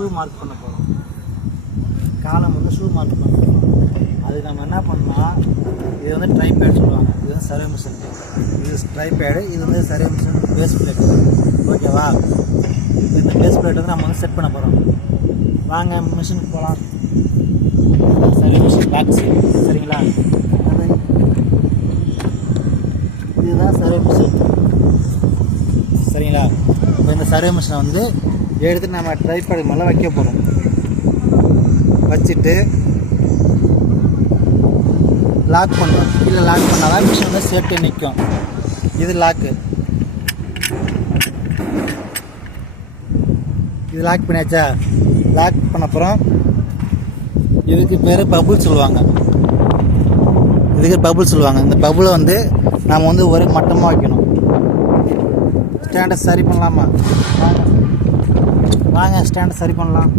Shoe mark பண்ண போகிறோம். காலம் வந்து ஷூ மார்க் பண்ண போகிறோம். அதுக்கு நம்ம என்ன பண்ணலாம், இது வந்து ட்ரை பேட் சொல்லுவாங்க, இது வந்து சர்வே மிஷின், இது ட்ரை பேடு, இது வந்து சர்வே மிஷின் பேஸ் பிளேட். ஓகேவா? இப்போ இந்த பேஸ் பிளேட் வந்து நம்ம வந்து செட் பண்ண போகிறோம். வாங்க மிஷினுக்கு போகலாம். சர்வே மிஷின் பாக்ஸ் சரிங்களா? இதுதான் சர்வே மிஷின் சரிங்களா? இப்போ இந்த சர்வே மிஷினை வந்து எடுத்து நம்ம ட்ரைபேடு மேலே வைக்க போகிறோம். வச்சுட்டு லாக் பண்ணுறோம். கீழே லாக் பண்ணால் தான் மிஷின் வந்து சேஃப்டி நிற்கும். இது லாக்கு, இது லாக் பண்ணியாச்சா? லாக் பண்ண அப்புறம் இதுக்கு பேர் பபுள் சொல்லுவாங்க. இதுக்கு பபுள் சொல்லுவாங்க. இந்த பபுளை வந்து நாம் வந்து ஒரே மட்டமாக வைக்கணும். ஸ்டாண்டை சரி பண்ணலாமா? வாங்க ஸ்டாண்டை சரி பண்ணலாம்.